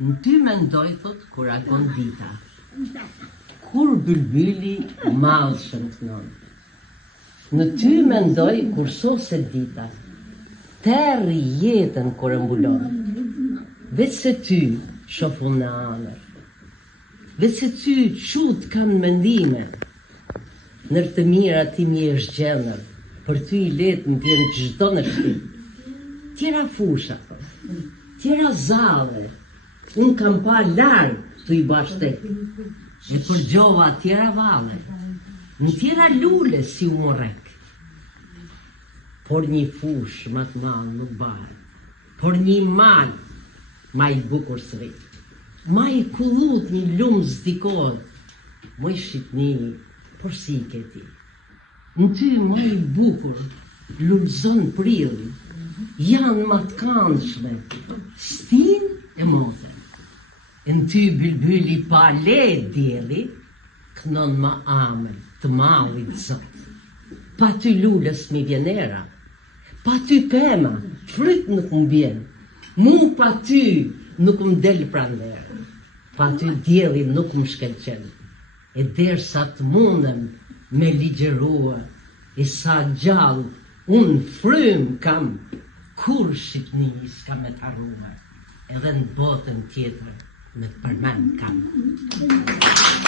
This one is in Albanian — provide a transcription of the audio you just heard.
Në ty mendoj, thot, kur akon dita. Kur bylbyli madhshëm kënon. Në ty mendoj kur sose dita. Terri jetën kur mbulon. Veç se ty shofun në anër. Veç se ty qut kanë mendime. Nër të mira ti mi është gjenër. Për ty i letë në tjenë çdo në shtim. Tjera fusha, tjera zale. Unë kam pa larg të i bashkëtek. E përgjova tjera vale. Në tjera lule si u morek. Por një fush më të madh nuk bëhet. Por një mal ma i bukur sërit. Ma i kullut një lumë zdikohet. Moj shqipni, por si i këti. Në ty ma i bukur lulëzon prilli. Janë ma të këndshme, stin e mote. Në ty bylbyli pa le djeli, kënon ma amër të mallit zot. Pa ty lullës mi vjenera, pa ty pema, fryt nuk më bjen. Mu pa ty nuk më del pranverë, pa ty djeli nuk më shkelqen. E dersa të mundem me ligjerua, e sa gjallë unë frym kam, kur Shqipni s'ka me të harruar, edhe në botën tjetër me të përmend kam.